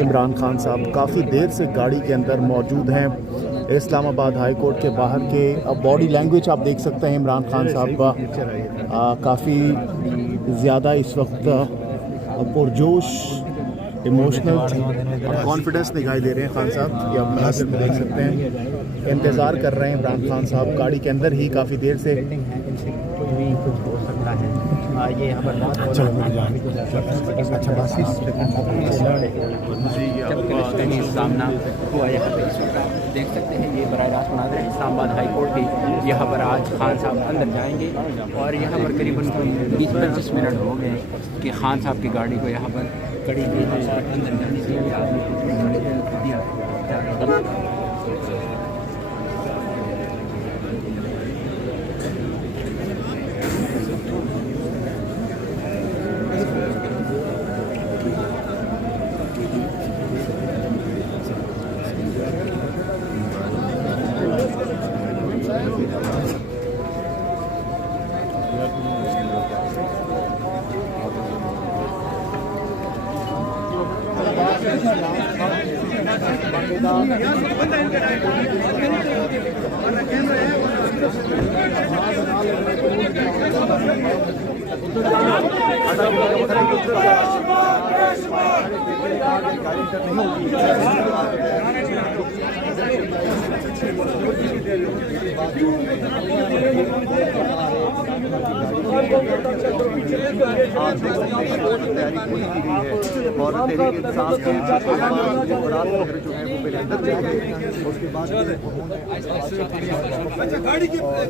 इमरान खान साहब काफ़ी देर से गाड़ी के अंदर मौजूद हैं। इस्लामाबाद हाई कोर्ट के बाहर के बॉडी लैंग्वेज आप देख सकते हैं इमरान खान साहब का काफ़ी ज़्यादा इस वक्त पुरजोश, इमोशनल और कॉन्फिडेंस दिखाई दे रहे हैं खान साहब। ये आप मनाज़िर में देख सकते हैं, इंतज़ार कर रहे हैं इमरान खान साहब गाड़ी के अंदर ही काफ़ी देर से। ये हमारे सामना हुआ यहाँ पे इस वक्त आप देख सकते हैं। ये बराह रास्त मनाज़िर है इस्लामाबाद हाई कोर्ट की। यहाँ पर आज खान साहब अंदर जाएंगे और यहाँ पर करीबन 20-25 मिनट हो गए कि खान साहब की गाड़ी को यहाँ पर कड़ी अंदर जाने के लिए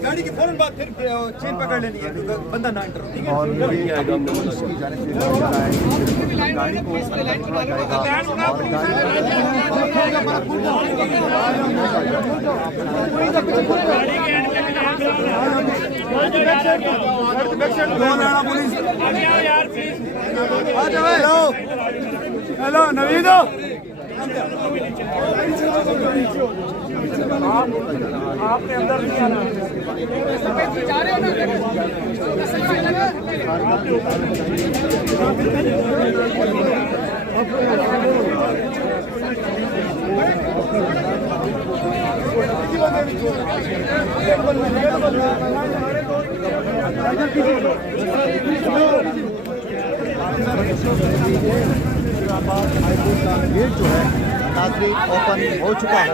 गाड़ी की फौरन बाद फिर चेन पकड़ लेनी है, बंदा ना इंटर ठीक है। और गाड़ी को हेलो नवीद आपने अंदर नहीं आना। गेट जो है नाजरीन ओपन हो चुका है।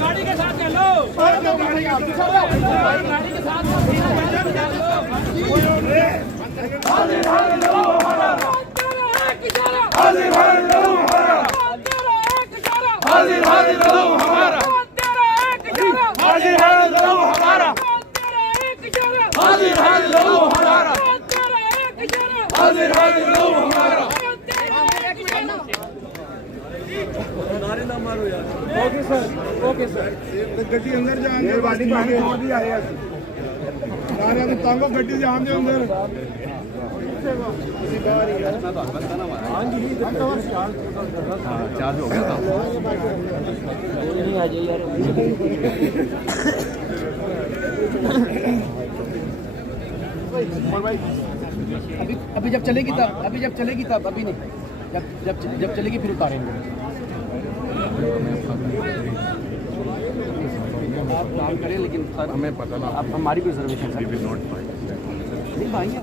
गाड़ी के साथ चलो, गाड़ी के साथ ओके सर, ओके सर। गड्डी अंदर जाएंगे बाड़ी पानी भी आए यार तो तांगो गड्डी से हम जो अंदर चार्ज हो गया था। नहीं आ जाइए यार। अभी जब चलेगी तब अभी नहीं, जब चलेगी फिर उतारेंगे। आप काम करें लेकिन सर हमें पता ना, आप हमारी भी रिजर्वेशन सर नहीं पाएंगे।